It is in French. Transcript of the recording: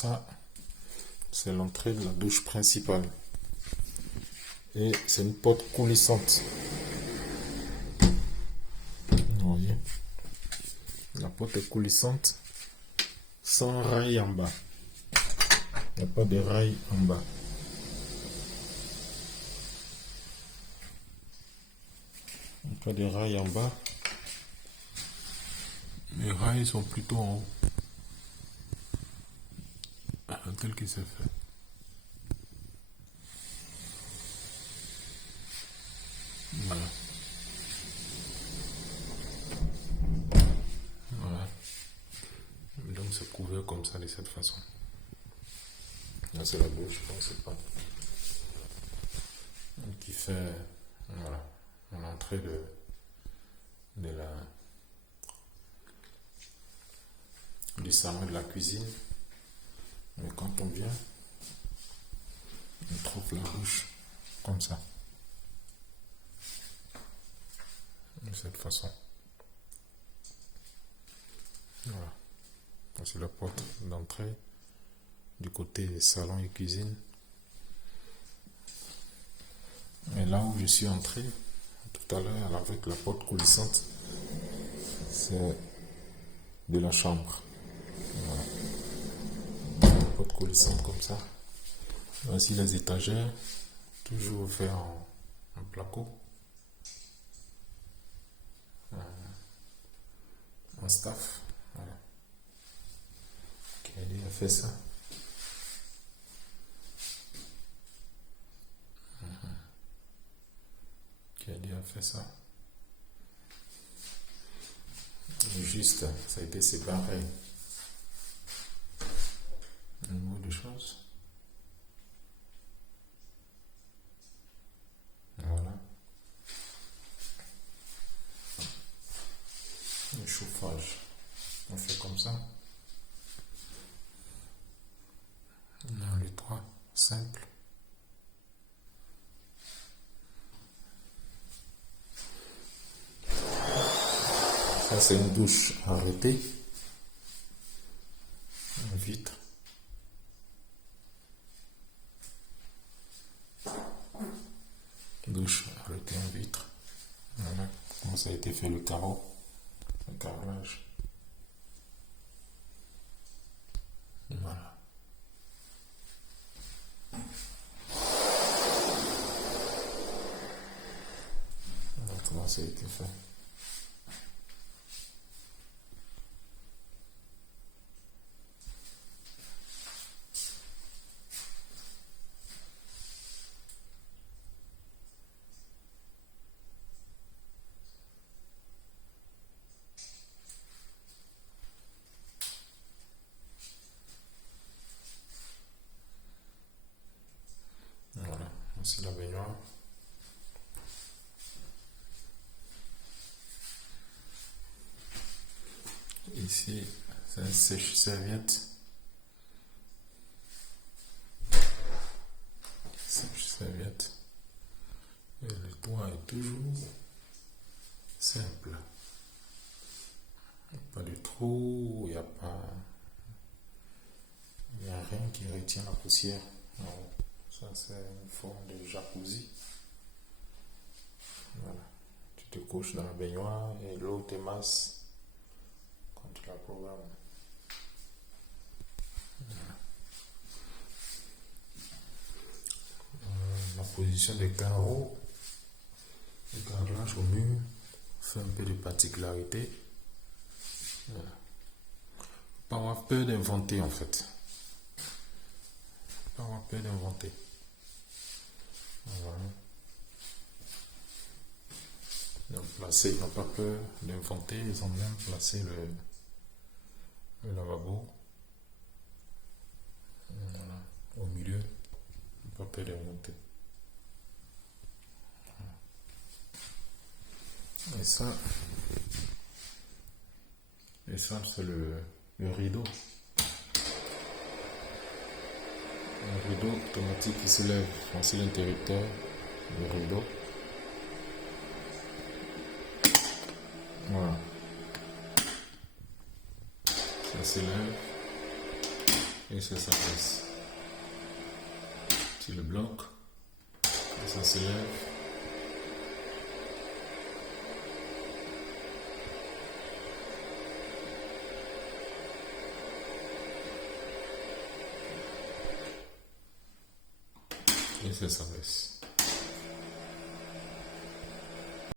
Ça, c'est l'entrée de la douche principale. Et c'est une porte coulissante. Vous voyez, la porte est coulissante, sans rail en bas. Il n'y a pas de rail en bas. Il n'y a pas de rail en bas. Les rails sont plutôt en haut. Tel qu'il s'est fait. Voilà. Voilà. Donc c'est couvert comme ça de cette façon. Là c'est la bouche, je ne sais pas. Qui fait voilà, l'entrée du salon de la cuisine. Mais quand on vient, on trouve la bouche comme ça. De cette façon. Voilà. C'est la porte d'entrée du côté salon et cuisine. Et là où je suis entré tout à l'heure avec la porte coulissante, c'est de la chambre. Voilà. La porte coulissante comme ça. Voici les étagères, toujours fait en placo. En staff. Voilà. Kelly a fait ça. Kelly a fait ça. Et juste, ça a été séparé. Un mot de choses. Voilà. Le chauffage. On fait comme ça. On a les trois simples. Ça c'est une douche arrêtée. Une vitre. Douche arrêtée en vitre. Voilà comment ça a été fait le carreau. Le carrelage. Voilà. Voilà comment ça a été fait. Voilà, voici la baignoire. Ici, c'est un sèche-serviette. Sèche-serviette. Et le toit est toujours simple. Il n'y a pas de trou, il n'y a pas. Il n'y a rien qui retient la poussière. Non. Ça, c'est une forme de jacuzzi. Voilà. Tu te couches dans la baignoire et l'eau te masse quand tu la programmes. Voilà. La position des carreaux, le carrelage au mur fait un peu de particularité. Voilà. Pas avoir peur d'inventer en fait. Pas avoir peur d'inventer. Voilà. Ils n'ont pas peur d'inventer, ils ont même placé le lavabo. Voilà. Au milieu. Ils n'ont pas peur d'inventer. Et ça c'est le rideau. Un rideau automatique qui se lève. Voici l'interrupteur du rideau. Voilà. Ça se lève. Et ça s'abaisse. Tu le bloques, et ça se lève. Et ça s'abaisse.